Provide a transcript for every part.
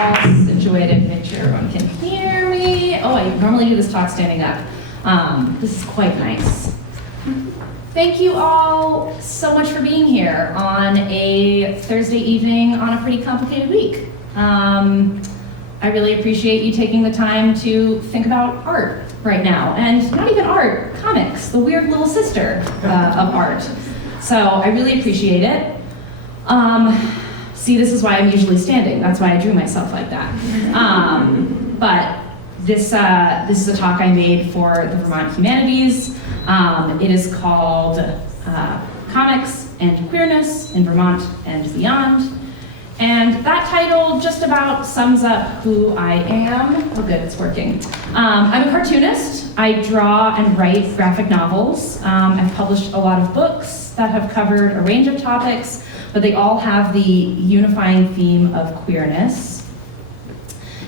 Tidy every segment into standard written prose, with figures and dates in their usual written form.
all situated, make sure everyone can hear me. Oh, I normally do this talk standing up. This is quite nice. Thank you all so much for being here on a Thursday evening on a pretty complicated week. I really appreciate you taking the time to think about art right now, and not even art, comics, the weird little sister of art. So I really appreciate it. See, this is why I'm usually standing. That's why I drew myself like that. But this is a talk I made for the Vermont Humanities. It is called Comics and Queerness in Vermont and Beyond. And that title just about sums up who I am. Oh good, it's working. I'm a cartoonist. I draw and write graphic novels. I've published a lot of books that have covered a range of topics, but they all have the unifying theme of queerness.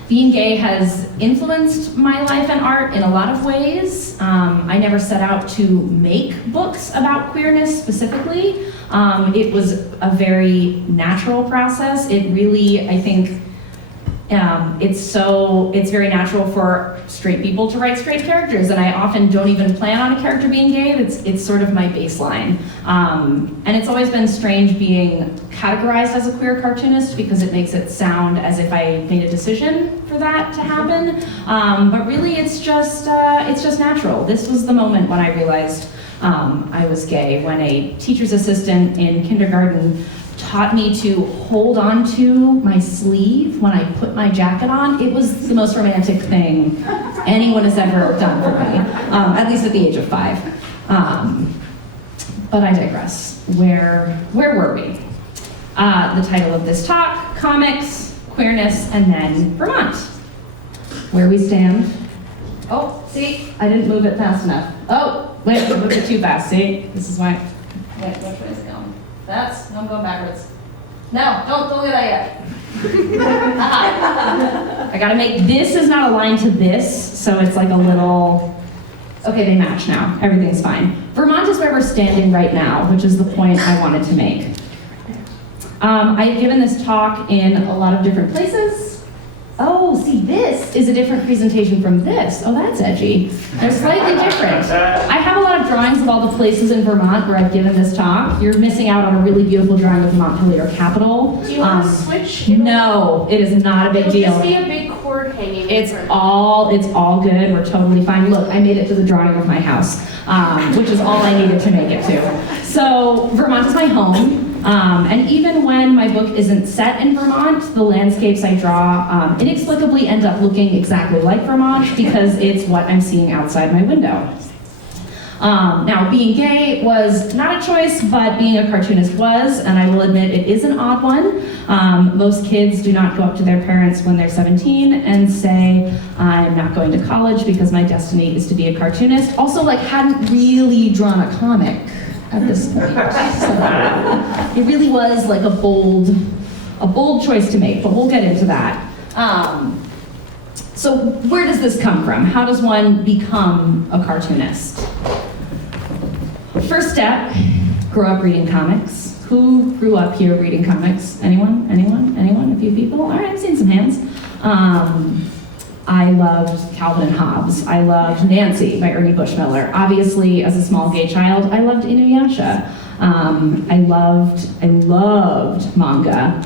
Being gay has influenced my life and art in a lot of ways. I never set out to make books about queerness specifically. It was a very natural process. It really, I think, it's very natural for straight people to write straight characters, and I often don't even plan on a character being gay. It's sort of my baseline. And it's always been strange being categorized as a queer cartoonist because it makes it sound as if I made a decision for that to happen. But really it's just natural. This was the moment when I realized I was gay, when a teacher's assistant in kindergarten taught me to hold on to my sleeve when I put my jacket on. It was the most romantic thing anyone has ever done for me, at least at the age of 5. But I digress. Where were we? The title of this talk, Comics, Queerness, and then Vermont. Where we stand. Oh, see, I didn't move it fast enough. Oh, wait, I moved it too fast, see? This is why. Wait, which way is it going? No, I'm going backwards. No, don't do that yet. I gotta make, this is not aligned to this, so it's like a little, okay, they match now, everything's fine. Vermont is where we're standing right now, which is the point I wanted to make. I've given this talk in a lot of different places. Oh, see, this is a different presentation from this. Oh, that's edgy. They're slightly different. I have a lot of drawings of all the places in Vermont where I've given this talk. You're missing out on a really beautiful drawing of Montpelier Capital. Do you want to switch? No, it is not a big deal. It'll just be a big cord hanging. It's all good. We're totally fine. Look, I made it to the drawing of my house, which is all I needed to make it to. So Vermont is my home. And even when my book isn't set in Vermont, the landscapes I draw inexplicably end up looking exactly like Vermont because it's what I'm seeing outside my window. Now, being gay was not a choice, but being a cartoonist was, and I will admit it is an odd one. Most kids do not go up to their parents when they're 17 and say, I'm not going to college because my destiny is to be a cartoonist. Also, hadn't really drawn a comic at this point. So it really was a bold choice to make, but we'll get into that. So where does this come from? How does one become a cartoonist? First step, grow up reading comics. Who grew up here reading comics? Anyone? A few people? All right, I've seen some hands. I loved Calvin and Hobbes. I loved Nancy by Ernie Bushmiller. Obviously, as a small gay child, I loved Inuyasha. I loved manga.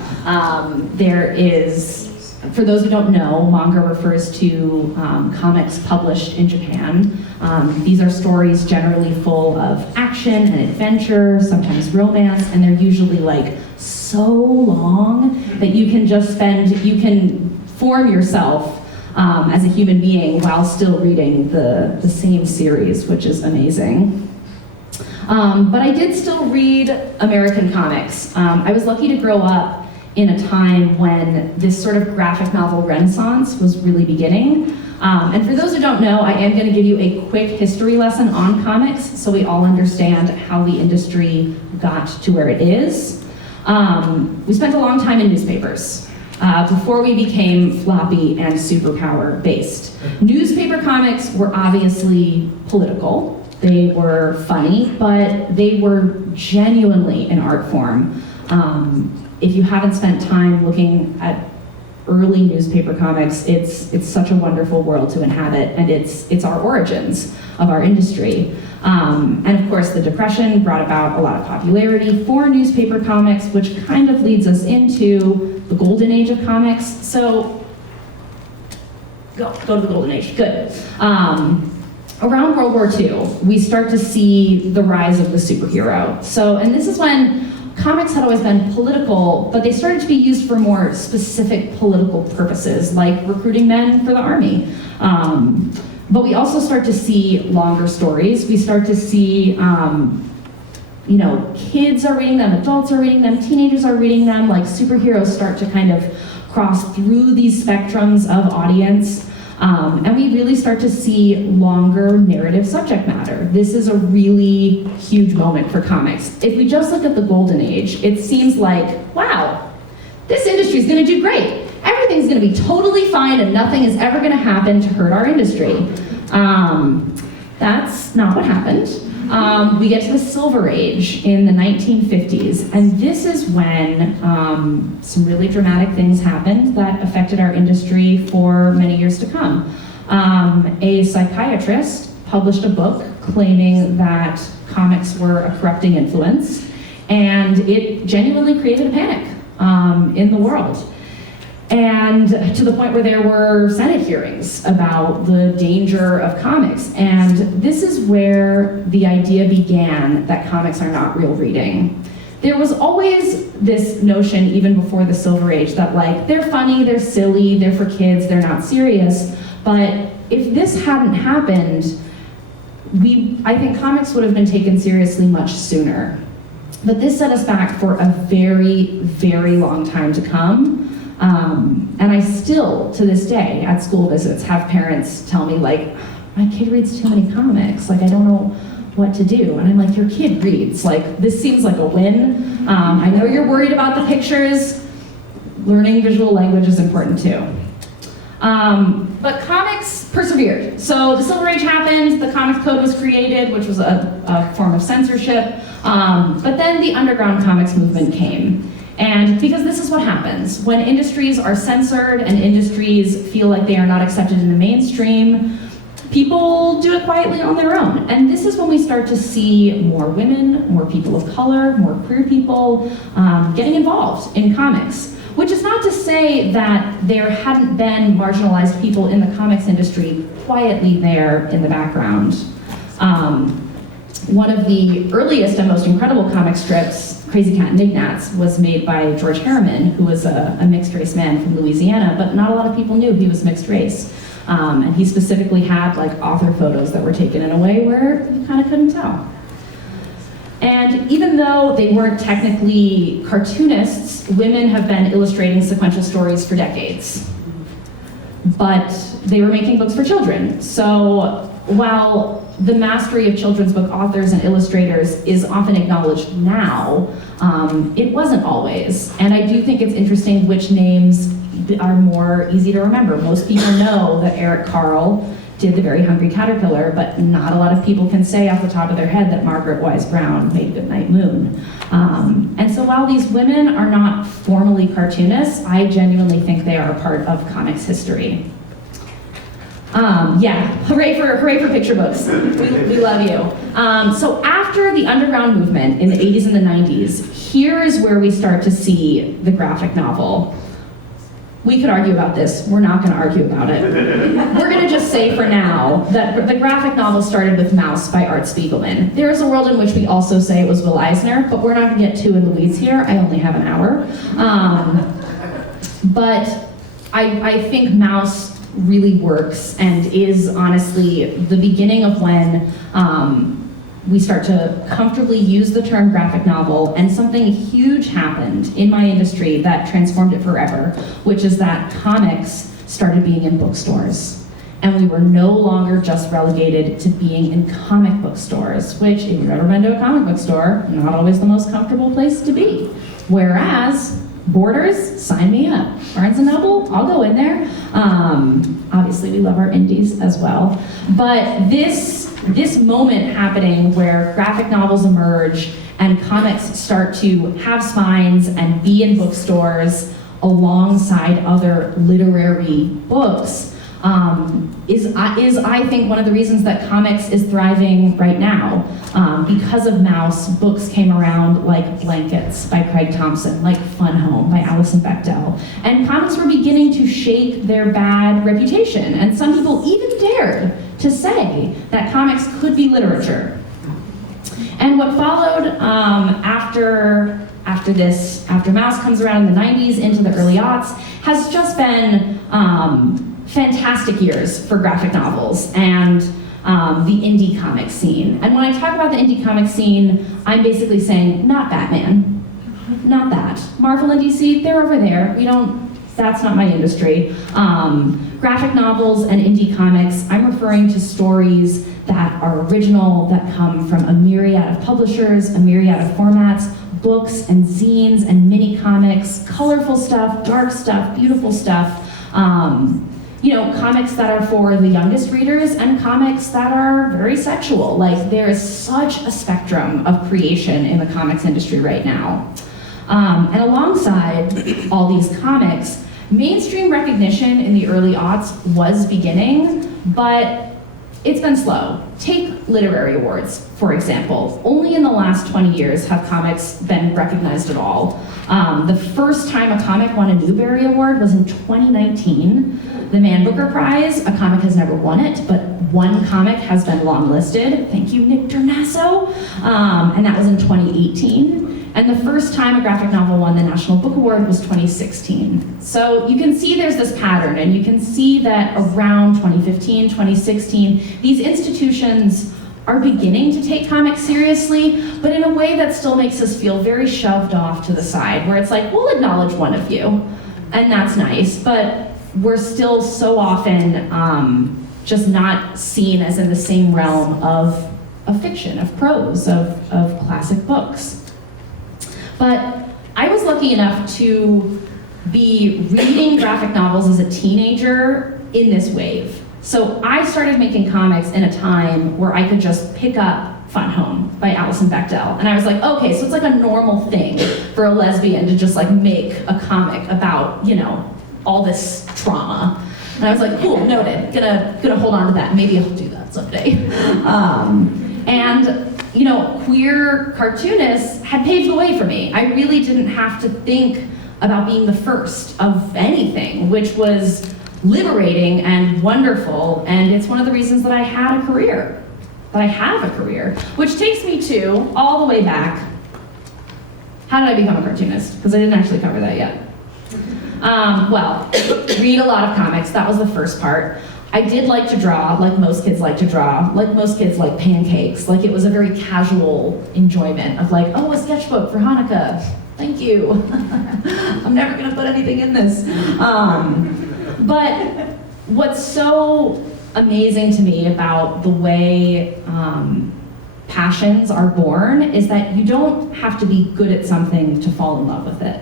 There is, for those who don't know, manga refers to comics published in Japan. These are stories generally full of action and adventure, sometimes romance, and they're usually so long that you can form yourself as a human being while still reading the same series, which is amazing. But I did still read American comics. I was lucky to grow up in a time when this sort of graphic novel renaissance was really beginning. And for those who don't know, I am going to give you a quick history lesson on comics so we all understand how the industry got to where it is. We spent a long time in newspapers. Before we became floppy and superpower based. Newspaper comics were obviously political. They were funny, but they were genuinely an art form. If you haven't spent time looking at early newspaper comics, it's such a wonderful world to inhabit, and it's our origins of our industry. And of course, the Depression brought about a lot of popularity for newspaper comics, which kind of leads us into the golden age of comics. So, go to the golden age, good. Around World War II, we start to see the rise of the superhero. So, and this is when comics had always been political, but they started to be used for more specific political purposes, like recruiting men for the army. But we also start to see longer stories. We start to see, kids are reading them, adults are reading them, teenagers are reading them, like superheroes start to kind of cross through these spectrums of audience. And we really start to see longer narrative subject matter. This is a really huge moment for comics. If we just look at the golden age, it seems like, wow, this industry is gonna do great. Everything's gonna be totally fine and nothing is ever gonna happen to hurt our industry. That's not what happened. We get to the Silver Age in the 1950s, and this is when some really dramatic things happened that affected our industry for many years to come. A psychiatrist published a book claiming that comics were a corrupting influence, and it genuinely created a panic in the world. And to the point where there were Senate hearings about the danger of comics. And this is where the idea began that comics are not real reading. There was always this notion, even before the Silver Age, that like, they're funny, they're silly, they're for kids, they're not serious. But if this hadn't happened, I think comics would have been taken seriously much sooner. But this set us back for a very, very long time to come. And I still, to this day, at school visits, have parents tell me, like, my kid reads too many comics, like, I don't know what to do. And I'm like, your kid reads, like, this seems like a win. I know you're worried about the pictures. Learning visual language is important too. But comics persevered. So the Silver Age happened, the Comics Code was created, which was a form of censorship. But then the underground comics movement came. And because this is what happens, when industries are censored and industries feel like they are not accepted in the mainstream, people do it quietly on their own. And this is when we start to see more women, more people of color, more queer people getting involved in comics. Which is not to say that there hadn't been marginalized people in the comics industry quietly there in the background. One of the earliest and most incredible comic strips, Crazy Cat and Knickknacks, was made by George Harriman, who was a mixed race man from Louisiana, but not a lot of people knew he was mixed race. And he specifically had like author photos that were taken in a way where you kind of couldn't tell. And even though they weren't technically cartoonists, women have been illustrating sequential stories for decades. But they were making books for children. So while the mastery of children's book authors and illustrators is often acknowledged now, it wasn't always. And I do think it's interesting which names are more easy to remember. Most people know that Eric Carle did The Very Hungry Caterpillar, but not a lot of people can say off the top of their head that Margaret Wise Brown made Goodnight Moon. And so while these women are not formally cartoonists, I genuinely think they are a part of comics history. Yeah, hooray for picture books. We love you. So after the underground movement in the 80s and the 90s, here is where we start to see the graphic novel. We could argue about this. We're not going to argue about it. We're going to just say for now that the graphic novel started with Mouse by Art Spiegelman. There is a world in which we also say it was Will Eisner, but we're not going to get too in the weeds here. I only have an hour. But I think Mouse really works and is honestly the beginning of when we start to comfortably use the term graphic novel, and something huge happened in my industry that transformed it forever, which is that comics started being in bookstores. And we were no longer just relegated to being in comic book stores, which, if you've ever been to a comic book store, not always the most comfortable place to be. Whereas, Borders, sign me up. Barnes & Noble, I'll go in there. Obviously, we love our indies as well. But this moment happening where graphic novels emerge and comics start to have spines and be in bookstores alongside other literary books is I think one of the reasons that comics is thriving right now. Because of Mouse, books came around like Blankets by Craig Thompson, like Fun Home by Alison Bechdel. And comics were beginning to shake their bad reputation. And some people even dared to say that comics could be literature. And what followed after Mouse comes around in the 90s into the early aughts has just been fantastic years for graphic novels and the indie comic scene. And when I talk about the indie comic scene, I'm basically saying, not Batman, not that. Marvel and DC, they're over there. That's not my industry. Graphic novels and indie comics, I'm referring to stories that are original, that come from a myriad of publishers, a myriad of formats, books and zines and mini comics, colorful stuff, dark stuff, beautiful stuff. Comics that are for the youngest readers and comics that are very sexual. Like, there is such a spectrum of creation in the comics industry right now. And alongside all these comics, mainstream recognition in the early aughts was beginning, but it's been slow. Take literary awards, for example. Only in the last 20 years have comics been recognized at all. The first time a comic won a Newbery Award was in 2019. The Man Booker Prize, a comic has never won it, but one comic has been longlisted. Thank you, Nick Dernasso. And that was in 2018. And the first time a graphic novel won the National Book Award was 2016. So you can see there's this pattern, and you can see that around 2015, 2016, these institutions are beginning to take comics seriously, but in a way that still makes us feel very shoved off to the side, where it's like, we'll acknowledge one of you, and that's nice, but we're still so often just not seen as in the same realm of fiction, of prose, of classic books. But I was lucky enough to be reading graphic novels as a teenager in this wave. So I started making comics in a time where I could just pick up Fun Home by Alison Bechdel. And I was like, okay, so it's like a normal thing for a lesbian to just like make a comic about, all this trauma. And I was like, cool, noted, gonna hold on to that. Maybe I'll do that someday. Queer cartoonists had paved the way for me. I really didn't have to think about being the first of anything, which was liberating and wonderful, and it's one of the reasons that I have a career, which takes me to, all the way back, how did I become a cartoonist? Because I didn't actually cover that yet. Read a lot of comics, that was the first part. I did like to draw, like most kids like to draw, like most kids like pancakes. Like, it was a very casual enjoyment of like, oh, a sketchbook for Hanukkah, thank you. I'm never gonna put anything in this. But what's so amazing to me about the way passions are born is that you don't have to be good at something to fall in love with it.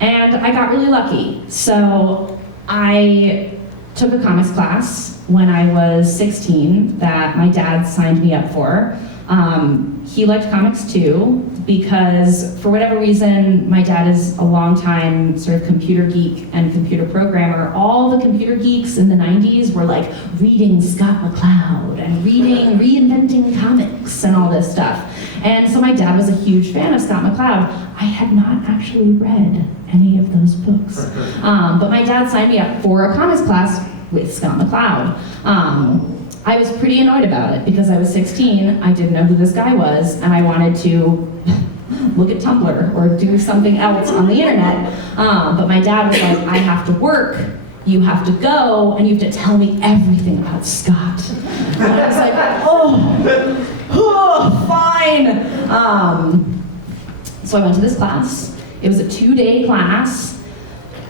And I got really lucky. So I took a comics class when I was 16 that my dad signed me up for. He liked comics too, because for whatever reason, my dad is a longtime sort of computer geek and computer programmer. All the computer geeks in the 90s were like reading Scott McCloud and reading Reinventing Comics and all this stuff. And so my dad was a huge fan of Scott McCloud. I had not actually read any of those books. But my dad signed me up for a comics class with Scott McCloud. I was pretty annoyed about it because I was 16, I didn't know who this guy was, and I wanted to look at Tumblr or do something else on the internet. But my dad was like, I have to work, you have to go, and you have to tell me everything about Scott. And I was like, fine. So I went to this class. It was a 2-day class.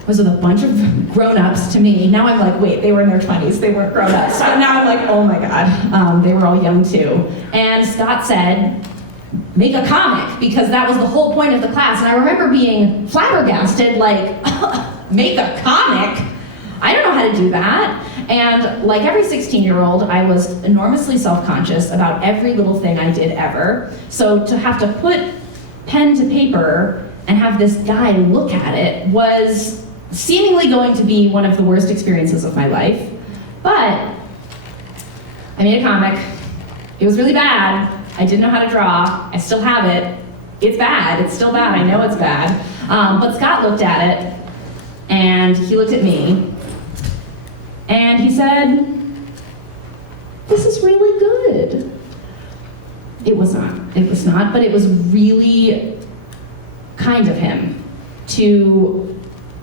It was with a bunch of grown-ups to me. Now I'm like, wait, they were in their 20s, they weren't grown-ups. But now I'm like, oh my God, they were all young too. And Scott said, make a comic, because that was the whole point of the class. And I remember being flabbergasted, like, make a comic? I don't know how to do that. And like every 16-year-old, I was enormously self-conscious about every little thing I did ever. So to have to put pen to paper and have this guy look at it was seemingly going to be one of the worst experiences of my life. But I made a comic. It was really bad. I didn't know how to draw. I still have it. It's bad. It's still bad. I know it's bad. But Scott looked at it, and he looked at me, and he said, "This is really good." It was not. It was not, but it was really kind of him to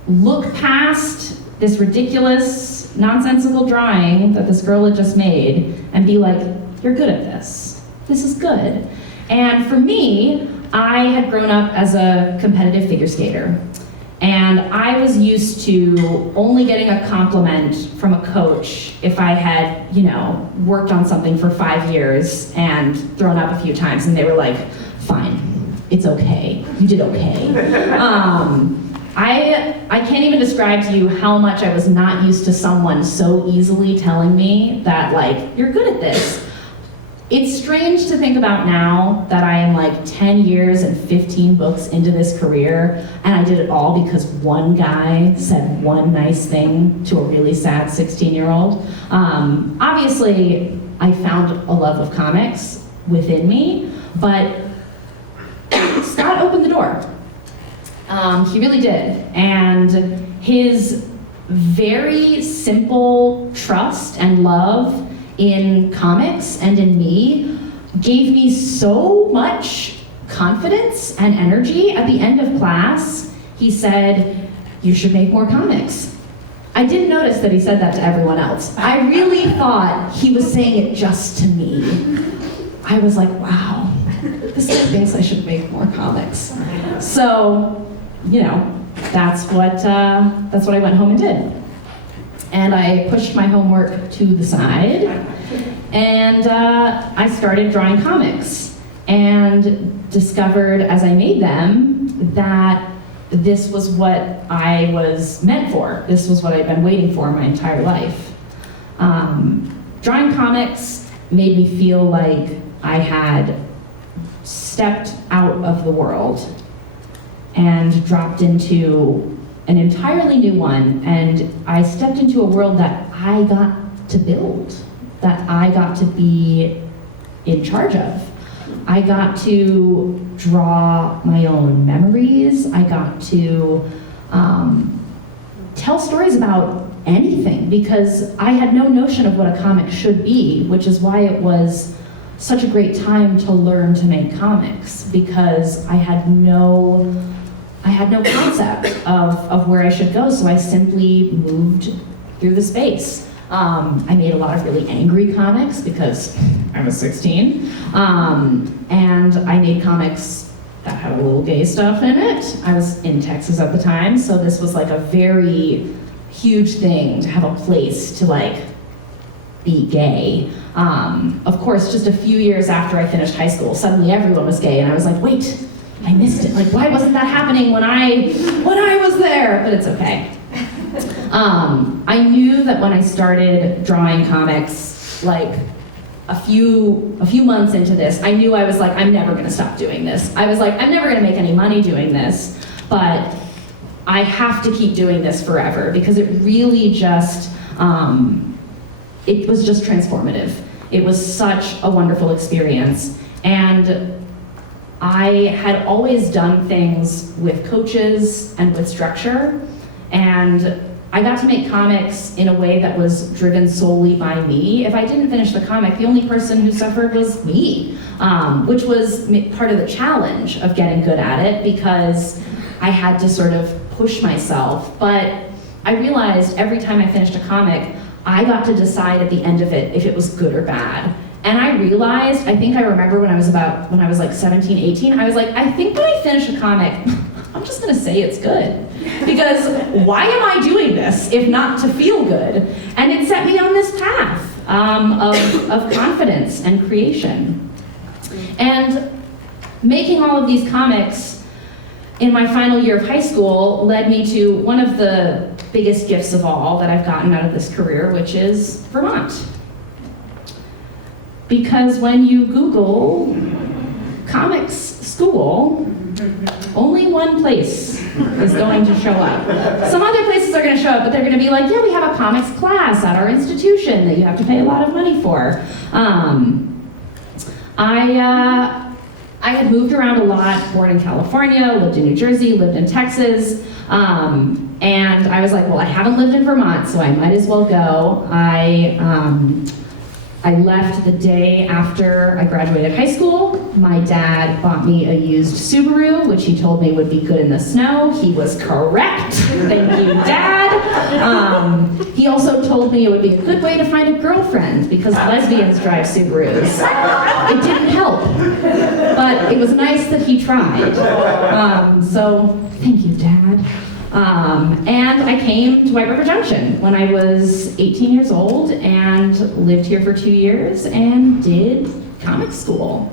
look past this ridiculous, nonsensical drawing that this girl had just made and be like, "You're good at this. This is good." And for me, I had grown up as a competitive figure skater. And I was used to only getting a compliment from a coach if I had, worked on something for 5 years and thrown up a few times, and they were like, "Fine, it's okay, you did okay." I can't even describe to you how much I was not used to someone so easily telling me that, "You're good at this." It's strange to think about now that I am 10 years and 15 books into this career, and I did it all because one guy said one nice thing to a really sad 16-year-old. Obviously, I found a love of comics within me, but Scott opened the door. He really did. And his very simple trust and love in comics and in me gave me so much confidence and energy. At the end of class, he said, "You should make more comics." I didn't notice that he said that to everyone else. I really thought he was saying it just to me. I was like, wow, this guy thinks I should make more comics. So, that's what I went home and did. And I pushed my homework to the side, and I started drawing comics, and discovered as I made them that this was what I was meant for. This was what I'd been waiting for my entire life. Drawing comics made me feel like I had stepped out of the world and dropped into an entirely new one, and I stepped into a world that I got to build, that I got to be in charge of. I got to draw my own memories. I got to tell stories about anything, because I had no notion of what a comic should be, which is why it was such a great time to learn to make comics, because I had no concept of where I should go, so I simply moved through the space. I made a lot of really angry comics because I was 16, and I made comics that had a little gay stuff in it. I was in Texas at the time, so this was a very huge thing to have a place to be gay. Of course, just a few years after I finished high school, suddenly everyone was gay, and I was like, wait, I missed it. Why wasn't that happening when I was there? But it's okay. I knew that when I started drawing comics, a few months into this, I knew I was I'm never gonna stop doing this. I was I'm never gonna make any money doing this, but I have to keep doing this forever, because it really just, it was just transformative. It was such a wonderful experience. And I had always done things with coaches and with structure, and I got to make comics in a way that was driven solely by me. If I didn't finish the comic, the only person who suffered was me, which was part of the challenge of getting good at it, because I had to sort of push myself. But I realized every time I finished a comic, I got to decide at the end of it if it was good or bad. And I realized, I think I remember when I was 17, 18, I was I think when I finish a comic, I'm just gonna say it's good. Because why am I doing this if not to feel good? And it set me on this path of confidence and creation. And making all of these comics in my final year of high school led me to one of the biggest gifts of all that I've gotten out of this career, which is Vermont. Because when you Google comics school, Only one place is going to show up. Some other places are going to show up, but they're going to be like, yeah, we have a comics class at our institution that you have to pay a lot of money for. I had moved around a lot, born in California, lived in New Jersey, lived in Texas, and I was like, well, I haven't lived in Vermont, so I might as well go. I left the day after I graduated high school. My dad bought me a used Subaru, which he told me would be good in the snow. He was correct. Thank you, Dad. He also told me it would be a good way to find a girlfriend because lesbians drive Subarus. It didn't help, but it was nice that he tried. So thank you, Dad. And I came to White River Junction when I was 18 years old and lived here for 2 years and did comic school.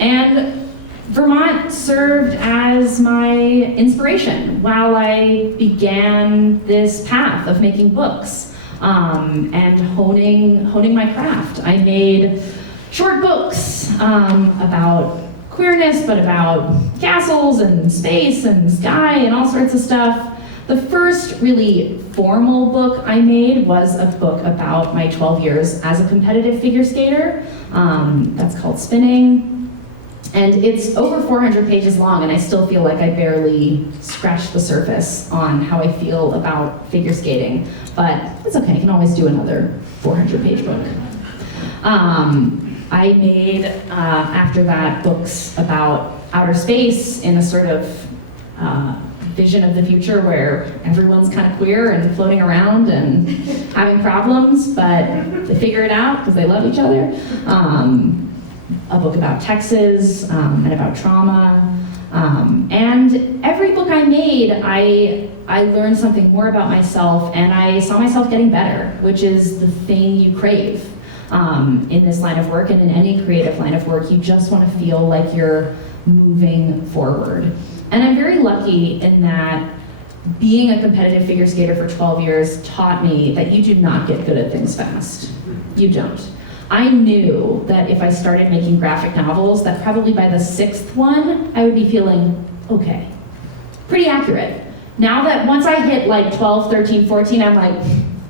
And Vermont served as my inspiration while I began this path of making books and honing my craft. I made short books about queerness, but about castles and space and sky and all sorts of stuff. The first really formal book I made was a book about my 12 years as a competitive figure skater. That's called Spinning. And it's over 400 pages long, and I still feel like I barely scratched the surface on how I feel about figure skating. But it's okay, I can always do another 400-page book. I made, after that, books about outer space in a sort of vision of the future where everyone's kind of queer and floating around and having problems, but they figure it out because they love each other. A book about Texas and about trauma. And every book I made, I learned something more about myself, and I saw myself getting better, which is the thing you crave. In this line of work and in any creative line of work, you just want to feel like you're moving forward. And I'm very lucky in that being a competitive figure skater for 12 years taught me that you do not get good at things fast. You don't. I knew that if I started making graphic novels, that probably by the 6th one, I would be feeling okay. Pretty accurate. Now that once I hit like 12, 13, 14, I'm like,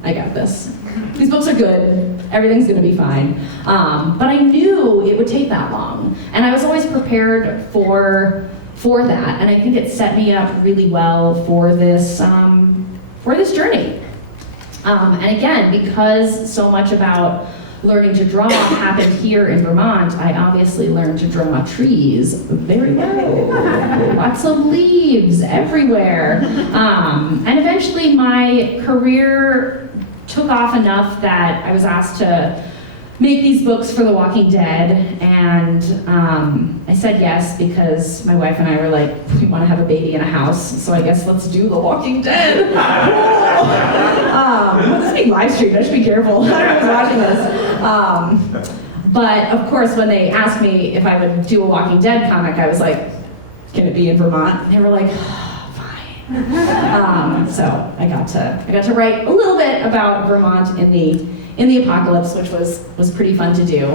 I got this. These books are good, everything's gonna be fine. But I knew it would take that long. And I was always prepared for that, and I think it set me up really well for this journey. And again, because so much about learning to draw happened here in Vermont, I obviously learned to draw trees very well. Lots of leaves everywhere. And eventually my career took off enough that I was asked to make these books for The Walking Dead, and I said yes because my wife and I were like, we want to have a baby in a house, so I guess let's do The Walking Dead. This is being live streamed, I should be careful. I don't know who's watching this. But of course, when they asked me if I would do a Walking Dead comic, I was like, can it be in Vermont? And they were like, so I got to write a little bit about Vermont in the apocalypse, which was pretty fun to do.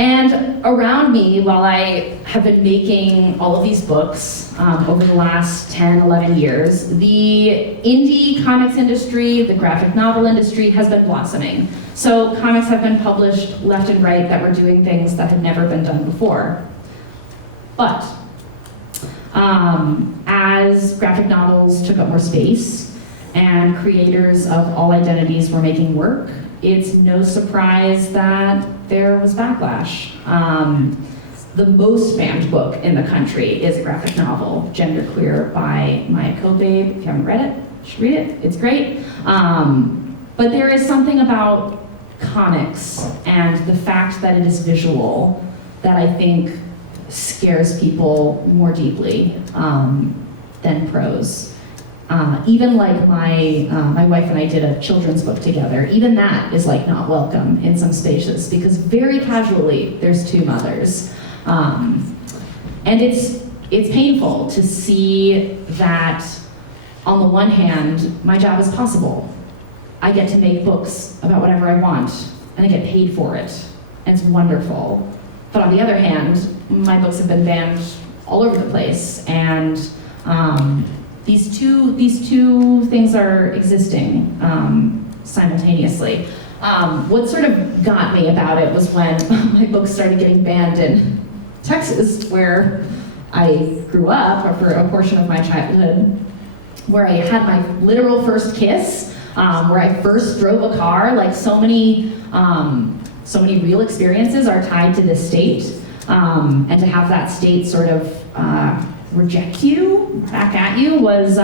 And around me, while I have been making all of these books over the last 10, 11 years, the indie comics industry, the graphic novel industry has been blossoming. So comics have been published left and right that were doing things that had never been done before. But as graphic novels took up more space and creators of all identities were making work, it's no surprise that there was backlash. The most banned book in the country is a graphic novel, Genderqueer by Maya Kobabe. If you haven't read it, you should read it, it's great. But there is something about comics and the fact that it is visual that I think scares people more deeply than prose. Even like my wife and I did a children's book together, even that is like not welcome in some spaces because very casually there's two mothers. And it's painful to see that on the one hand, my job is possible. I get to make books about whatever I want and I get paid for it, and it's wonderful. But on the other hand, my books have been banned all over the place, and these two things are existing simultaneously. What sort of got me about it was when my books started getting banned in Texas, where I grew up, or for a portion of my childhood, where I had my literal first kiss, where I first drove a car. Like so many real experiences are tied to this state, and to have that state sort of reject you back at you was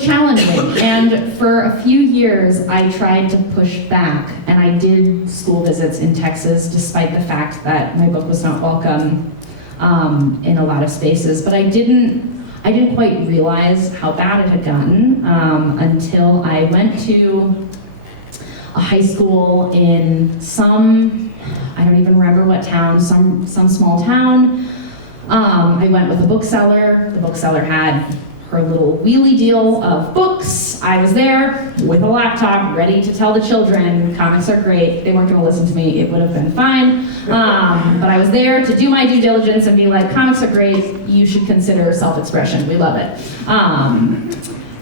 challenging. And for a few years, I tried to push back, and I did school visits in Texas, despite the fact that my book was not welcome in a lot of spaces. But I didn't quite realize how bad it had gotten until I went to a high school in I don't even remember what town, some small town. I went with a bookseller. The bookseller had her little wheelie deal of books. I was there with a laptop, ready to tell the children, comics are great. They weren't gonna listen to me, it would have been fine. But I was there to do my due diligence and be like, comics are great, you should consider self-expression, we love it.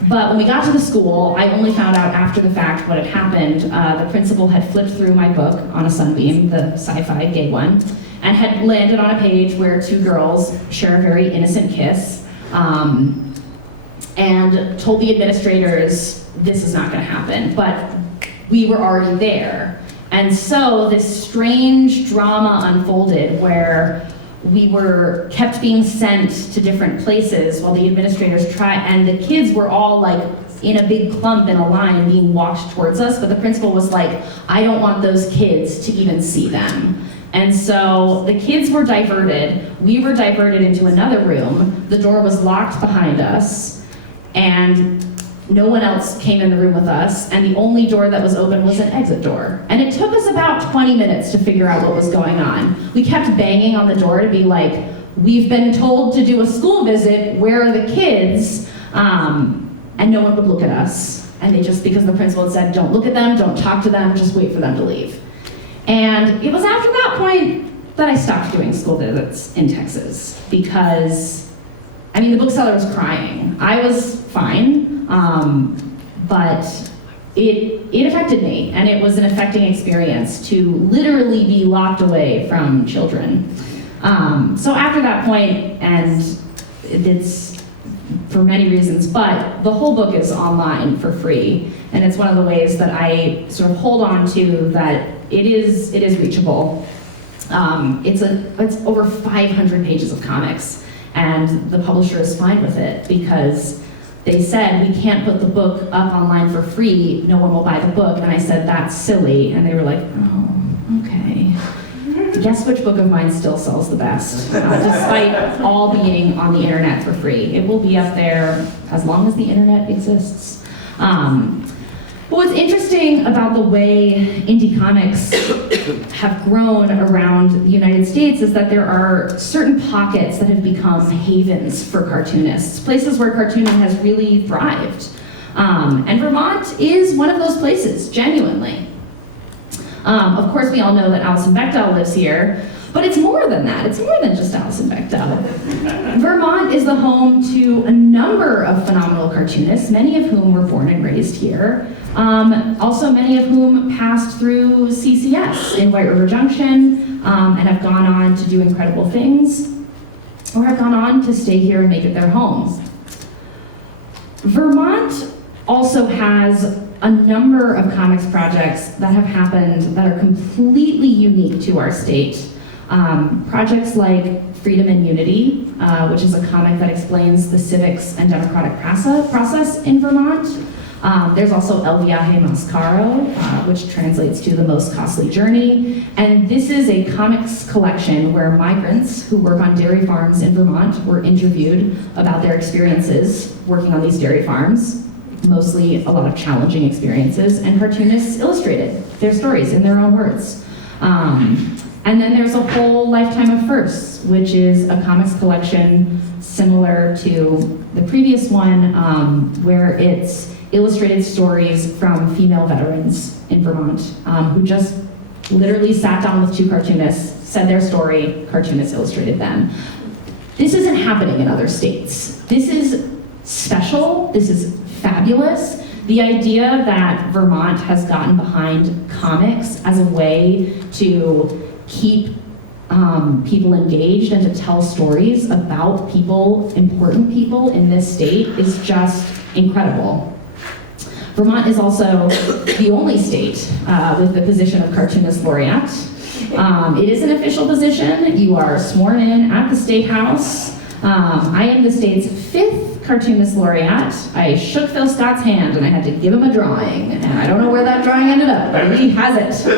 But when we got to the school, I only found out after the fact what had happened. The principal had flipped through my book on a sunbeam, the sci-fi gay one, and had landed on a page where two girls share a very innocent kiss, and told the administrators, this is not gonna happen. But we were already there. And so this strange drama unfolded where we were kept being sent to different places while the administrators and the kids were all like in a big clump in a line being walked towards us, but the principal was like, I don't want those kids to even see them. And so the kids were diverted, we were diverted into another room, the door was locked behind us, and no one else came in the room with us, and the only door that was open was an exit door. And it took us about 20 minutes to figure out what was going on. We kept banging on the door to be like, we've been told to do a school visit, where are the kids? And no one would look at us. And they just, because the principal had said, don't look at them, don't talk to them, just wait for them to leave. And it was after that point that I stopped doing school visits in Texas, because, I mean, the bookseller was crying. I was fine, but it affected me, and it was an affecting experience to literally be locked away from children. So after that point, and it's for many reasons, but the whole book is online for free, and it's one of the ways that I sort of hold on to that it is reachable. It's over 500 pages of comics, and the publisher is fine with it because they said, we can't put the book up online for free, no one will buy the book. And I said, that's silly. And they were like, oh, okay. Guess which book of mine still sells the best, despite all being on the internet for free. It will be up there as long as the internet exists. But what's interesting about the way indie comics have grown around the United States is that there are certain pockets that have become havens for cartoonists, places where cartooning has really thrived. And Vermont is one of those places, genuinely. Of course, we all know that Alison Bechdel lives here, but it's more than that. It's more than just Alison Bechdel. Vermont is the home to a number of phenomenal cartoonists, many of whom were born and raised here. Also many of whom passed through CCS in White River Junction and have gone on to do incredible things, or have gone on to stay here and make it their home. Vermont also has a number of comics projects that have happened that are completely unique to our state. Projects like Freedom and Unity, which is a comic that explains the civics and democratic process in Vermont. There's also El Viaje Más Caro, which translates to The Most Costly Journey. And this is a comics collection where migrants who work on dairy farms in Vermont were interviewed about their experiences working on these dairy farms, mostly a lot of challenging experiences, and cartoonists illustrated their stories in their own words. And then there's a whole Lifetime of Firsts, which is a comics collection similar to the previous one, where it's illustrated stories from female veterans in Vermont, who just literally sat down with two cartoonists, said their story, Cartoonist illustrated them. This isn't happening in other states. This is special, this is fabulous. The idea that Vermont has gotten behind comics as a way to keep people engaged and to tell stories about people, important people in this state, is just incredible. Vermont is also the only state with the position of Cartoonist Laureate. It is an official position. You are sworn in at the State House. I am the state's 5th Cartoonist Laureate. I shook Phil Scott's hand and I had to give him a drawing. And I don't know where that drawing ended up, but he has it.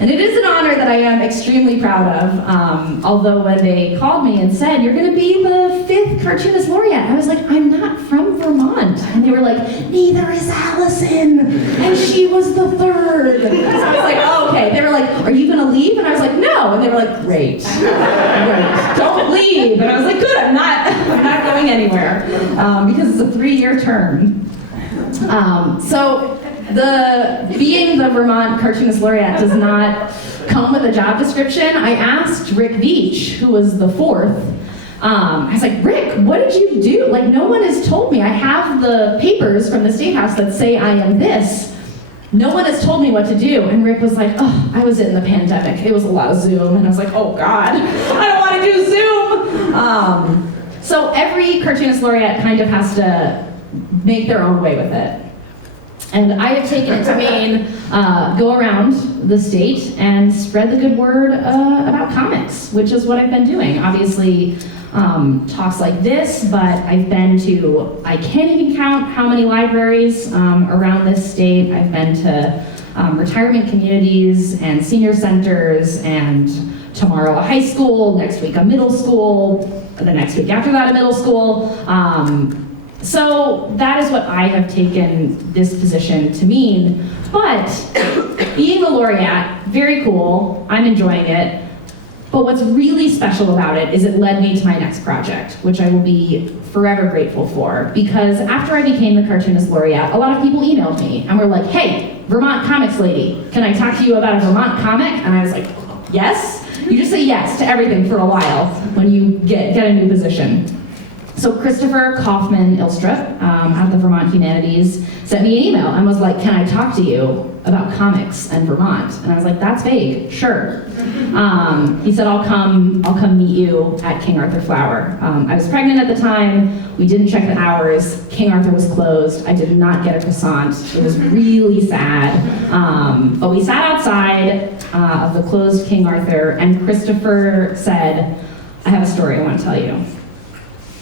And it is an honor that I am extremely proud of. Although when they called me and said, you're gonna be the 5th Cartoonist Laureate, I was like, I'm not from Vermont. And they were like, neither is Allison, and she was the 3rd. So I was like, oh, okay. They were like, are you gonna leave? And I was like, no. And they were like, great, don't leave. And I was like, good, I'm not going anywhere, because it's a 3-year term. So being the Vermont Cartoonist Laureate does not come with a job description. I asked Rick Veach, who was the 4th, I was like, Rick, what did you do? Like, no one has told me. I have the papers from the State House that say I am this. No one has told me what to do. And Rick was like, oh, I was in the pandemic. It was a lot of Zoom. And I was like, oh God, I don't want to do Zoom. So every Cartoonist Laureate kind of has to make their own way with it. And I have taken it to mean go around the state and spread the good word about comics, which is what I've been doing. Obviously, talks like this, but I've been to, I can't even count how many libraries around this state. I've been to retirement communities and senior centers, and tomorrow a high school, next week a middle school, the next week after that a middle school. So that is what I have taken this position to mean. But being the laureate, very cool, I'm enjoying it. But what's really special about it is it led me to my next project, which I will be forever grateful for. Because after I became the Cartoonist Laureate, a lot of people emailed me and were like, hey, Vermont comics lady, can I talk to you about a Vermont comic? And I was like, yes? You just say yes to everything for a while when you get a new position. So Christopher Kaufman Ilstrup at the Vermont Humanities sent me an email and was like, can I talk to you about comics and Vermont? And I was like, that's vague, sure. He said, I'll come meet you at King Arthur Flower. I was pregnant at the time, we didn't check the hours, King Arthur was closed, I did not get a croissant, it was really sad. But we sat outside of the closed King Arthur, and Christopher said, I have a story I want to tell you,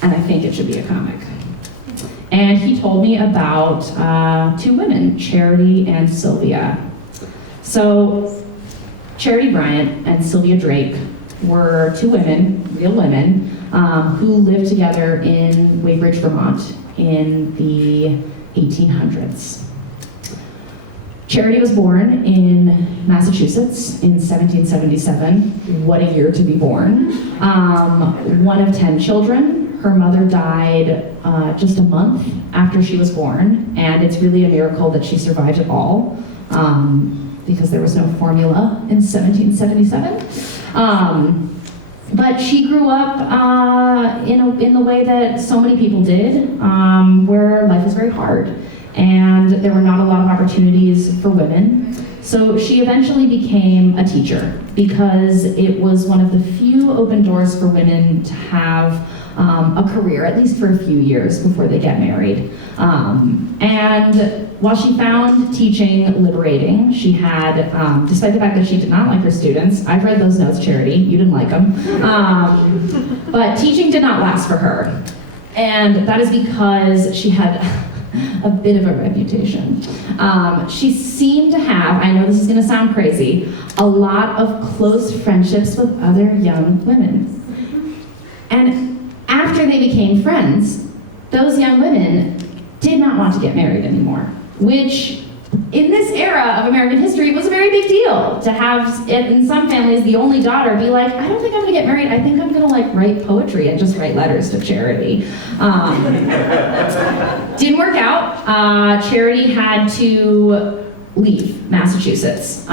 and I think it should be a comic. And he told me about 2 women, Charity and Sylvia. So Charity Bryant and Sylvia Drake were 2 women, real women, who lived together in Weybridge, Vermont in the 1800s. Charity was born in Massachusetts in 1777. What a year to be born. One of 10 children. Her mother died just a month after she was born, and it's really a miracle that she survived at all, because there was no formula in 1777. But she grew up in the way that so many people did, where life is very hard, and there were not a lot of opportunities for women. So she eventually became a teacher, because it was one of the few open doors for women to have a career, at least for a few years before they get married. And while she found teaching liberating, she had, despite the fact that she did not like her students, I've read those notes, Charity, you didn't like them, but teaching did not last for her. And that is because she had a bit of a reputation. She seemed to have, I know this is gonna sound crazy, a lot of close friendships with other young women. And after they became friends, those young women did not want to get married anymore, which in this era of American history was a very big deal, to have, in some families, the only daughter be like, I don't think I'm gonna get married, I think I'm gonna like write poetry and just write letters to Charity. Didn't work out. Charity had to leave Massachusetts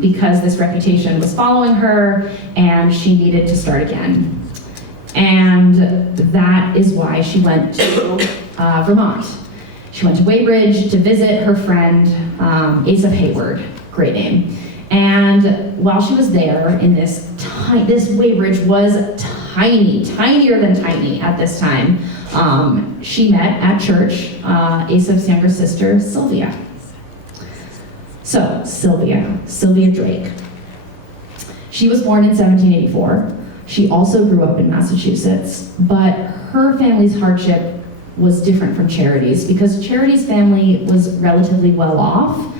because this reputation was following her and she needed to start again. And that is why she went to Vermont. She went to Weybridge to visit her friend, Asa Hayward, great name. And while she was there in this Weybridge was tiny, tinier than tiny at this time, she met at church Asa's younger sister, Sylvia. So, Sylvia Drake. She was born in 1784. She also grew up in Massachusetts, but her family's hardship was different from Charity's because Charity's family was relatively well off,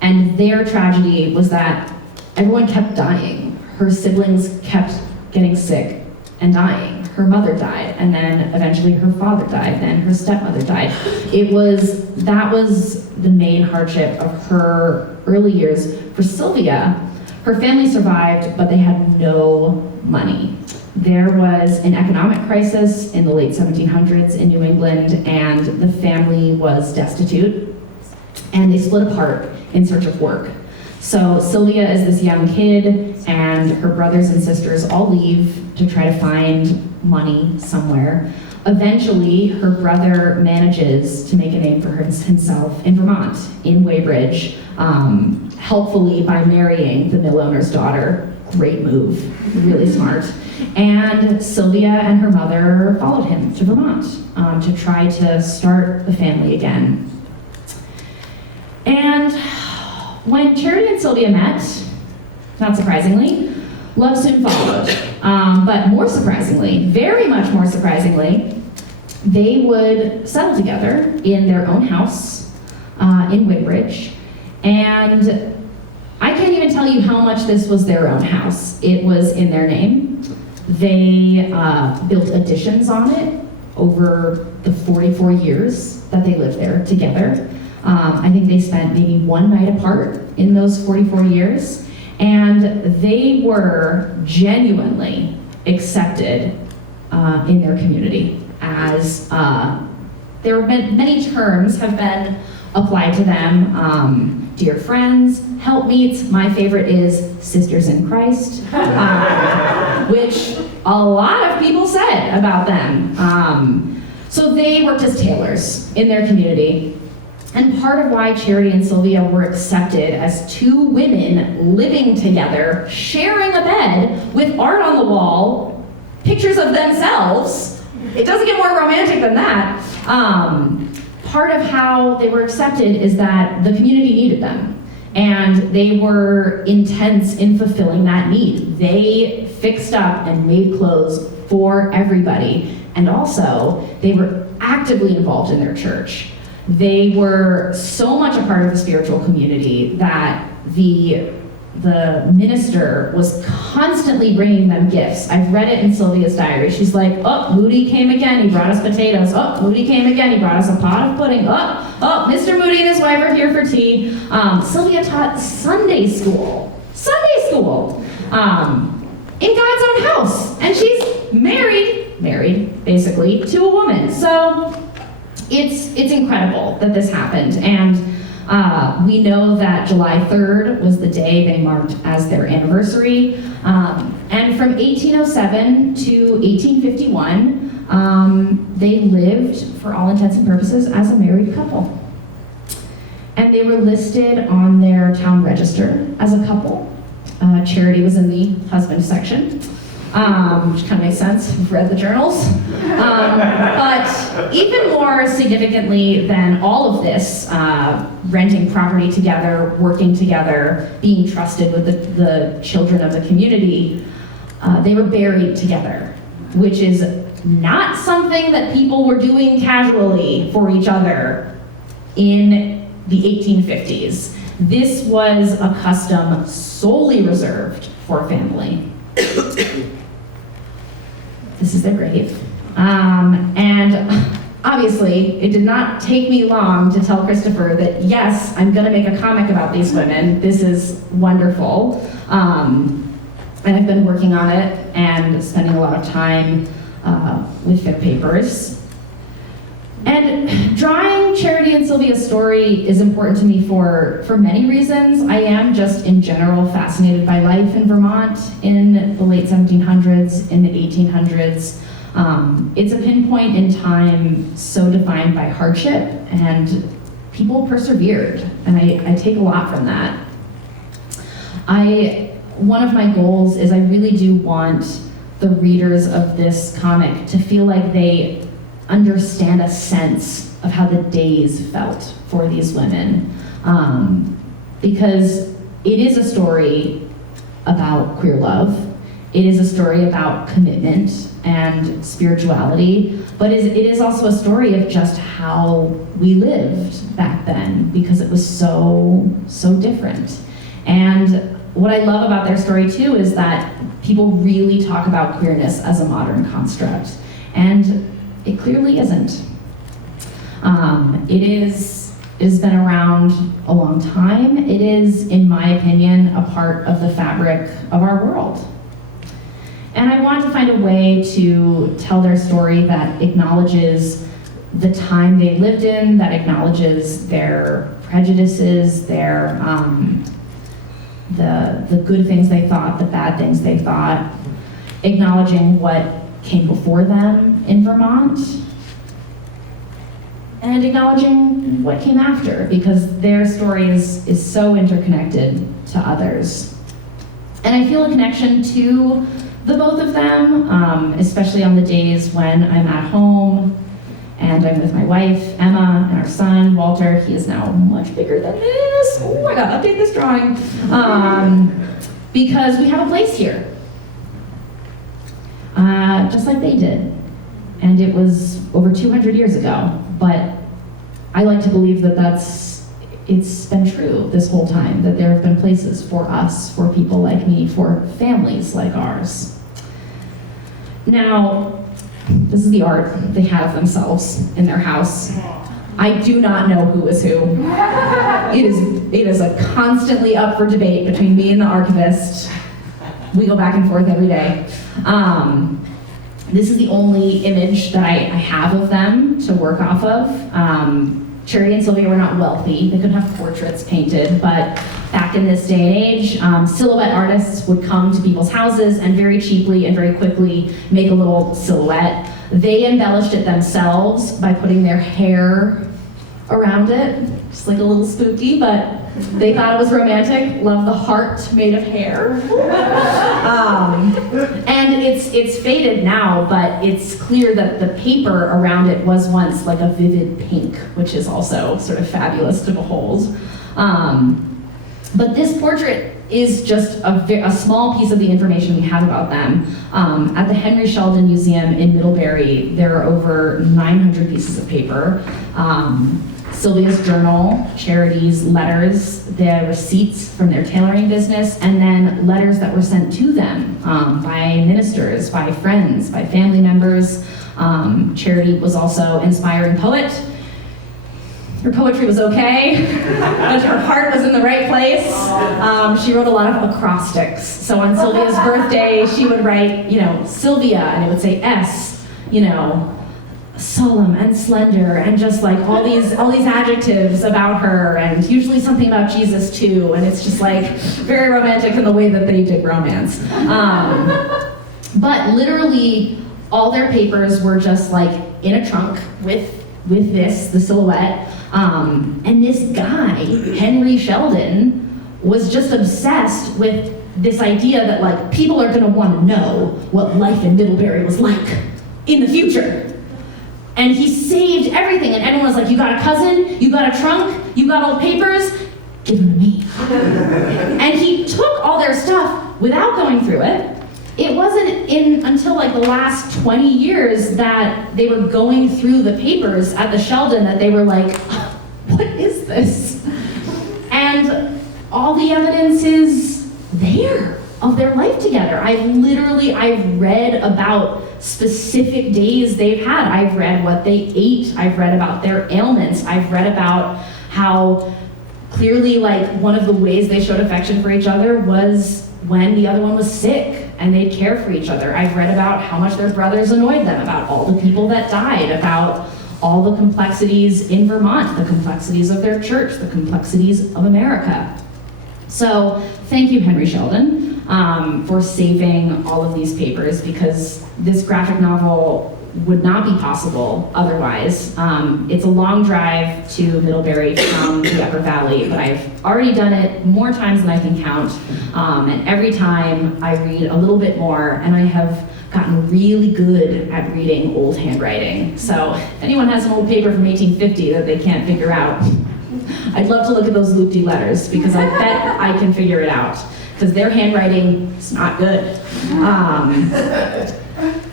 and their tragedy was that everyone kept dying. Her siblings kept getting sick and dying. Her mother died, and then eventually her father died, then her stepmother died. That was the main hardship of her early years. For Sylvia, her family survived, but they had no money. There was an economic crisis in the late 1700s in New England, and the family was destitute, and they split apart in search of work. So Sylvia is this young kid, and her brothers and sisters all leave to try to find money somewhere. Eventually, her brother manages to make a name for himself in Vermont, in Weybridge, helpfully by marrying the mill owner's daughter. Great move, really smart. And Sylvia and her mother followed him to Vermont to try to start the family again. And when Charity and Sylvia met, not surprisingly, love soon followed. But more surprisingly, very much more surprisingly, they would settle together in their own house in Weybridge. And I can't even tell you how much this was their own house. It was in their name. They built additions on it over the 44 years that they lived there together. I think they spent maybe one night apart in those 44 years. And they were genuinely accepted in their community as there have been many terms have been applied to them. Dear friends, helpmeets, my favorite is sisters in Christ, which a lot of people said about them. So they worked as tailors in their community. And part of why Charity and Sylvia were accepted as two women living together, sharing a bed with art on the wall, pictures of themselves, it doesn't get more romantic than that. Part of how they were accepted is that the community needed them, and they were intense in fulfilling that need. They fixed up and made clothes for everybody, and also they were actively involved in their church. They were so much a part of the spiritual community that the minister was constantly bringing them gifts. I've read it in Sylvia's diary. She's like, oh, Moody came again, he brought us potatoes. Oh, Moody came again, he brought us a pot of pudding. Oh, Mr. Moody and his wife are here for tea. Sylvia taught Sunday school in God's own house. And she's married basically, to a woman. So it's incredible that this happened. And we know that July 3rd was the day they marked as their anniversary. And from 1807 to 1851, they lived, for all intents and purposes, as a married couple. And they were listed on their town register as a couple. Charity was in the husband section, which kind of makes sense. We've read the journals. But even more significantly than all of this, renting property together, working together, being trusted with the children of the community, they were buried together, which is not something that people were doing casually for each other in the 1850s. This was a custom solely reserved for family. This is their grave. And obviously, it did not take me long to tell Christopher that, yes, I'm gonna make a comic about these women. This is wonderful. And I've been working on it and spending a lot of time with Fit Papers. And drawing Charity and Sylvia's story is important to me for many reasons. I am just in general fascinated by life in Vermont in the late 1700s, in the 1800s. It's a pinpoint in time so defined by hardship, and people persevered, and I take a lot from that. One of my goals is I really do want the readers of this comic to feel like they understand a sense of how the days felt for these women. Because it is a story about queer love. It is a story about commitment and spirituality, but it is also a story of just how we lived back then, because it was so different. And what I love about their story too is that people really talk about queerness as a modern construct, and it clearly isn't. It has been around a long time. It is, in my opinion, a part of the fabric of our world. And I want to find a way to tell their story that acknowledges the time they lived in, that acknowledges their prejudices, their the good things they thought, the bad things they thought, acknowledging what came before them in Vermont, and acknowledging what came after, because their story is so interconnected to others. And I feel a connection to the both of them, especially on the days when I'm at home and I'm with my wife, Emma, and our son, Walter. He is now much bigger than this. Oh, I gotta update this drawing. Because we have a place here, just like they did. And it was over 200 years ago, but I like to believe that it's been true this whole time, that there have been places for us, for people like me, for families like ours. Now, this is the art they have themselves in their house. I do not know who is who. It is a constantly up for debate between me and the archivist. We go back and forth every day. This is the only image that I have of them to work off of. Charity and Sylvia were not wealthy. They couldn't have portraits painted, but back in this day and age, silhouette artists would come to people's houses and very cheaply and very quickly make a little silhouette. They embellished it themselves by putting their hair around it, just like a little spooky, but they thought it was romantic. Love the heart made of hair. And it's faded now, but it's clear that the paper around it was once like a vivid pink, which is also sort of fabulous to behold. But this portrait is just a small piece of the information we have about them. At the Henry Sheldon Museum in Middlebury, there are over 900 pieces of paper. Sylvia's journal, Charity's letters, their receipts from their tailoring business, and then letters that were sent to them by ministers, by friends, by family members. Charity was also an inspiring poet. Her poetry was okay, but her heart was in the right place. She wrote a lot of acrostics. So on Sylvia's birthday, she would write, Sylvia, and it would say S, solemn and slender, and just like all these adjectives about her, and usually something about Jesus too, and it's just like very romantic in the way that they did romance. But literally all their papers were just like in a trunk with the silhouette. And this guy, Henry Sheldon, was just obsessed with this idea that like people are gonna wanna know what life in Middlebury was like in the future. And he saved everything, and everyone was like, you got a cousin, you got a trunk, you got old papers, give them to me. And he took all their stuff without going through it. It wasn't until like the last 20 years that they were going through the papers at the Sheldon that they were like, what is this? And all the evidence is there of their life together. I've read about specific days they've had. I've read what they ate. I've read about their ailments. I've read about how clearly like one of the ways they showed affection for each other was when the other one was sick and they'd care for each other. I've read about how much their brothers annoyed them, about all the people that died, about all the complexities in Vermont, the complexities of their church, the complexities of America. So thank you, Henry Sheldon, for saving all of these papers, because this graphic novel would not be possible otherwise. It's a long drive to Middlebury from the Upper Valley, but I've already done it more times than I can count. And every time I read a little bit more, and I have gotten really good at reading old handwriting. So if anyone has an old paper from 1850 that they can't figure out, I'd love to look at those loop-de letters, because I bet I can figure it out, because their handwriting is not good.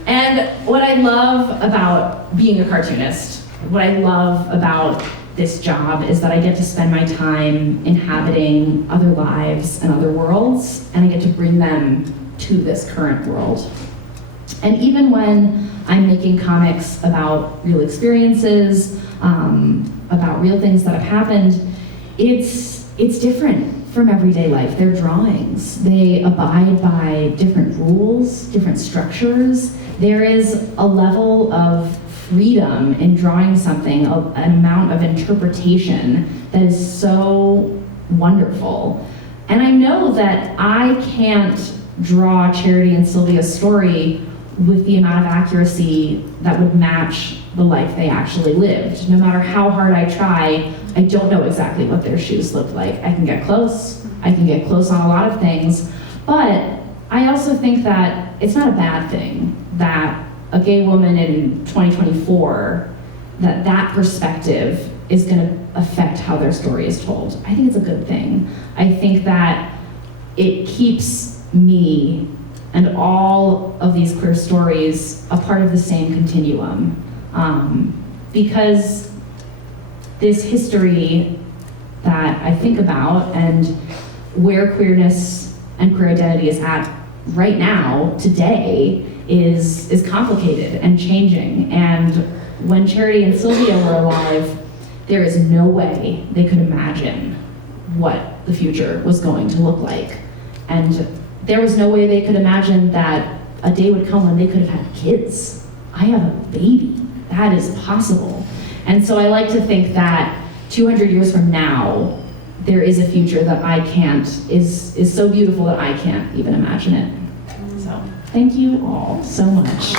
And what I love about being a cartoonist, what I love about this job, is that I get to spend my time inhabiting other lives and other worlds, and I get to bring them to this current world. And even when I'm making comics about real experiences, about real things that have happened, it's different from everyday life. They're drawings. They abide by different rules, different structures. There is a level of freedom in drawing something, an amount of interpretation that is so wonderful. And I know that I can't draw Charity and Sylvia's story with the amount of accuracy that would match the life they actually lived. No matter how hard I try, I don't know exactly what their shoes look like. I can get close. I can get close on a lot of things. But I also think that it's not a bad thing that a gay woman in 2024, that perspective is going to affect how their story is told. I think it's a good thing. I think that it keeps me and all of these queer stories a part of the same continuum. Because this history that I think about and where queerness and queer identity is at right now, today, is complicated and changing. And when Charity and Sylvia were alive, there is no way they could imagine what the future was going to look like. And there was no way they could imagine that a day would come when they could have had kids. I have a baby. That is possible. And so I like to think that 200 years from now, there is a future that I can't, is so beautiful that I can't even imagine it. So thank you all so much.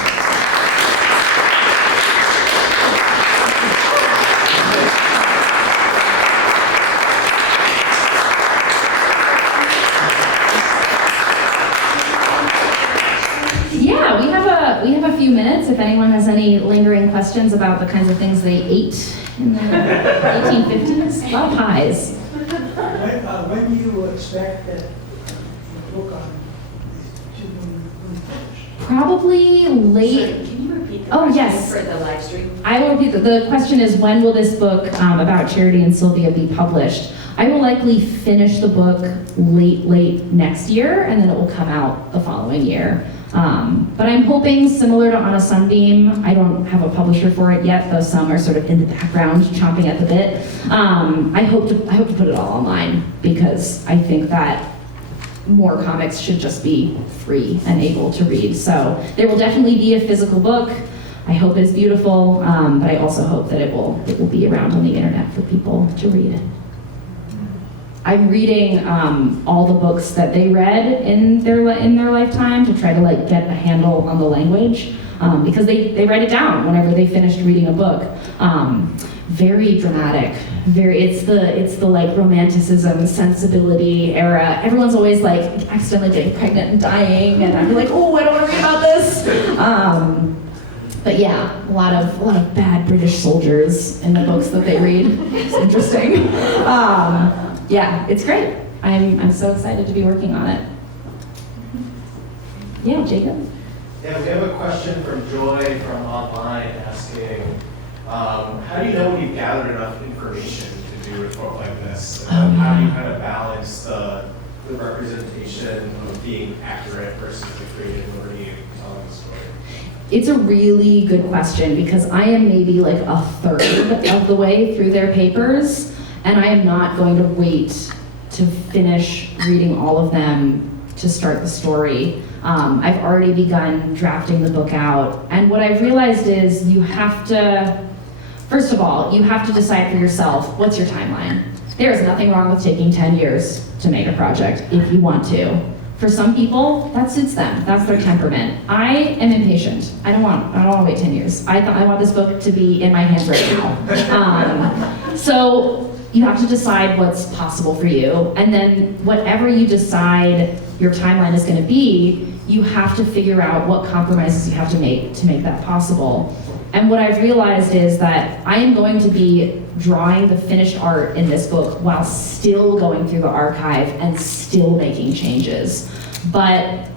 We have a few minutes if anyone has any lingering questions about the kinds of things they ate in the 1850s. A lot of pies. When do you expect that the book on these children will be published? Probably late. Sorry, can you repeat the Oh, question yes. for the live stream? I will repeat the question is, when will this book about Charity and Sylvia be published? I will likely finish the book late next year, and then it will come out the following year. But I'm hoping, similar to On a Sunbeam, I don't have a publisher for it yet, though some are sort of in the background chomping at the bit. I hope to put it all online, because I think that more comics should just be free and able to read. So there will definitely be a physical book. I hope it's beautiful, but I also hope that it will be around on the internet for people to read. I'm reading all the books that they read in their lifetime to try to get a handle on the language, because they write it down whenever they finished reading a book. Very dramatic. It's the romanticism, sensibility era. Everyone's always accidentally getting pregnant and dying, and I'm like, oh, I don't want to read about this. But yeah, a lot of bad British soldiers in the books that they read. It's interesting. Yeah, it's great. I'm so excited to be working on it. Yeah, Jacob? Yeah, we have a question from Joy from online asking, how do you know when you've gathered enough information to do a book like this? And how do you kind of balance the representation of being accurate versus the creative liberty of telling the story? It's a really good question, because I am maybe a third of the way through their papers, and I am not going to wait to finish reading all of them to start the story. I've already begun drafting the book out, and what I've realized is you have to First of all, you have to decide for yourself, what's your timeline? There is nothing wrong with taking 10 years to make a project if you want to. For some people, that suits them. That's their temperament. I am impatient. I don't want to wait 10 years. I want this book to be in my hands right now. So you have to decide what's possible for you, and then whatever you decide your timeline is going to be, you have to figure out what compromises you have to make that possible. And what I've realized is that I am going to be drawing the finished art in this book while still going through the archive and still making changes. But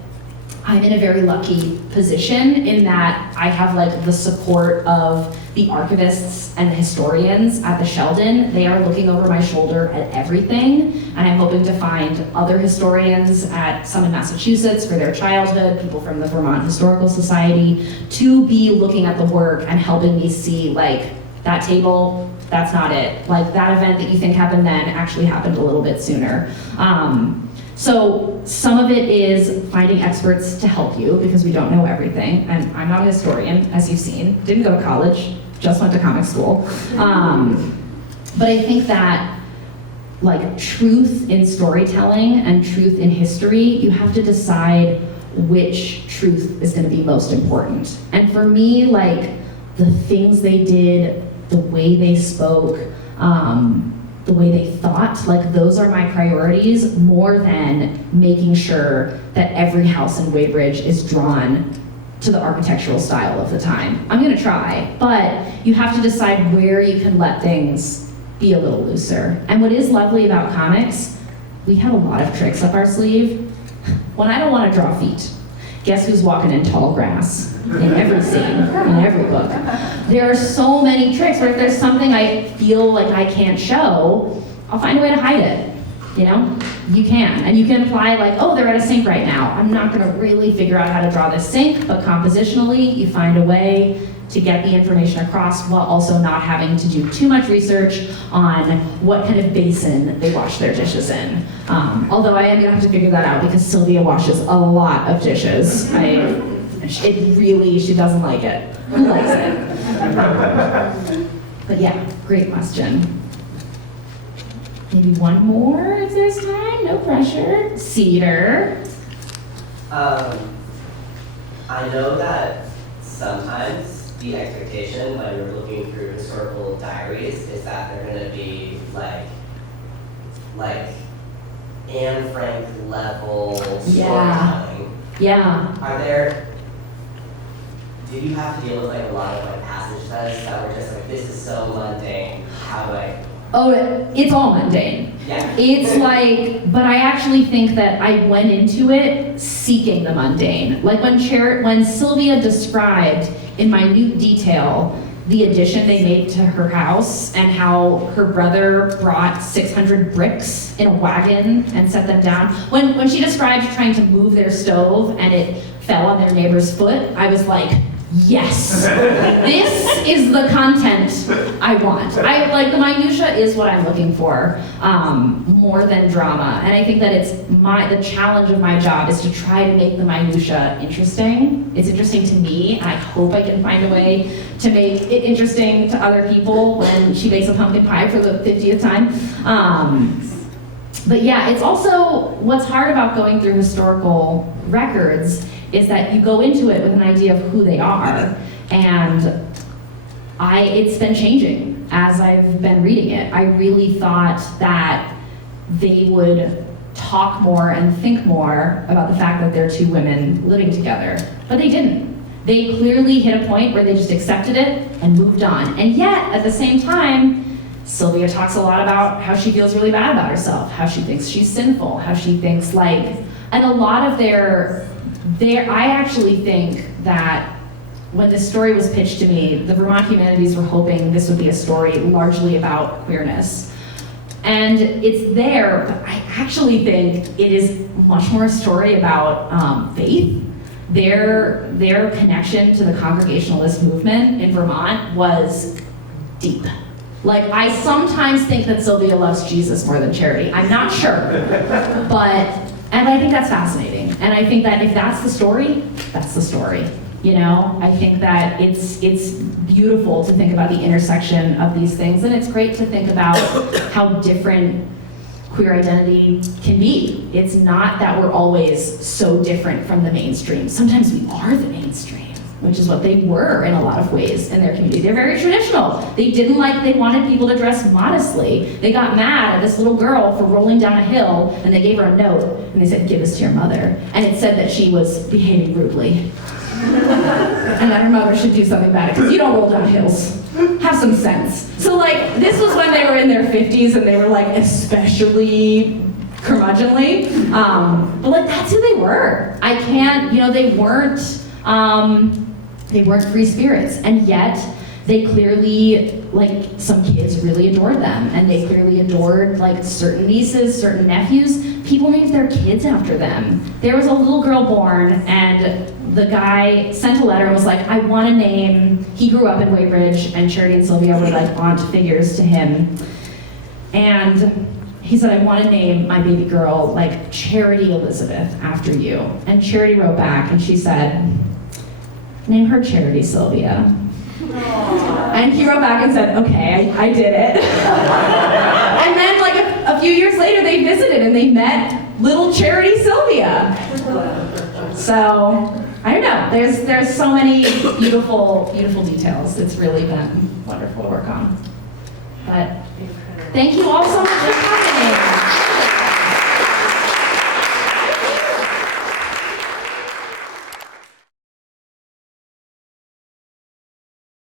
I'm in a very lucky position in that I have like the support of the archivists and the historians at the Sheldon. They are looking over my shoulder at everything, and I'm hoping to find other historians at some in Massachusetts for their childhood, people from the Vermont Historical Society, to be looking at the work and helping me see like that table, that's not it. Like that event that you think happened then actually happened a little bit sooner. So some of it is finding experts to help you because we don't know everything. And I'm not a historian, as you've seen. Didn't go to college, just went to comic school. But I think that like truth in storytelling and truth in history, you have to decide which truth is going to be most important. And for me, like the things they did, the way they spoke, the way they thought, like those are my priorities more than making sure that every house in Weybridge is drawn to the architectural style of the time. I'm gonna try, but you have to decide where you can let things be a little looser. And what is lovely about comics, we have a lot of tricks up our sleeve. When I don't wanna draw feet, guess who's walking in tall grass? In every scene, in every book. There are so many tricks where if there's something I feel like I can't show, I'll find a way to hide it. You know, you can. And you can apply like, oh, they're at a sink right now. I'm not gonna really figure out how to draw this sink, but compositionally, you find a way to get the information across while also not having to do too much research on what kind of basin they wash their dishes in. Although I am gonna have to figure that out because Sylvia washes a lot of dishes. She doesn't like it. Who likes it? But yeah, great question. Maybe one more if there's time, no pressure. Cedar. I know that sometimes the expectation when you're looking through historical diaries is that they're going to be like Anne Frank level storytelling. Yeah. Do you have to deal with like a lot of like passage sets that were just like, this is so mundane, how do I? Oh, it's all mundane. Yeah. It's like, but I actually think that I went into it seeking the mundane. Like when Sylvia described in minute detail the addition they made to her house and how her brother brought 600 bricks in a wagon and set them down. When she described trying to move their stove and it fell on their neighbor's foot, I was like, yes, this is the content I want. The minutia is what I'm looking for, more than drama. And I think that the challenge of my job is to try to make the minutia interesting. It's interesting to me, and I hope I can find a way to make it interesting to other people when she bakes a pumpkin pie for the 50th time. But yeah, it's also, what's hard about going through historical records is that you go into it with an idea of who they are, and it's been changing as I've been reading it. I really thought that they would talk more and think more about the fact that they're two women living together, but they didn't. They clearly hit a point where they just accepted it and moved on. And yet, at the same time, Sylvia talks a lot about how she feels really bad about herself, how she thinks she's sinful, how she thinks and a lot of I actually think that when this story was pitched to me, the Vermont Humanities were hoping this would be a story largely about queerness. And it's there, but I actually think it is much more a story about faith. Their connection to the Congregationalist movement in Vermont was deep. I sometimes think that Sylvia loves Jesus more than Charity. I'm not sure, and I think that's fascinating. And I think that if that's the story, that's the story. you know? I think that it's beautiful to think about the intersection of these things, and it's great to think about how different queer identity can be. It's not that we're always so different from the mainstream. Sometimes we are the mainstream, which is what they were in a lot of ways in their community. They're very traditional. They wanted people to dress modestly. They got mad at this little girl for rolling down a hill, and they gave her a note, and they said, "Give this to your mother." And it said that she was behaving rudely. And that her mother should do something about it, because you don't roll down hills. Have some sense. So like, this was when they were in their 50s, and they were like especially curmudgeonly. But like, that's who they were. I can't, you know, they weren't free spirits, and yet they clearly, like, some kids really adored them, and they clearly adored like certain nieces, certain nephews. People named their kids after them. There was a little girl born, and the guy sent a letter and was like, "I want a name." He grew up in Weybridge, and Charity and Sylvia were like aunt figures to him. And he said, "I want to name my baby girl like Charity Elizabeth after you." And Charity wrote back, and she said, "Name her Charity Sylvia." And he wrote back and said, "Okay, I did it." And then like a few years later, they visited and they met little Charity Sylvia. So, I don't know, there's so many beautiful, beautiful details. It's really been wonderful to work on. But thank you all so much for coming.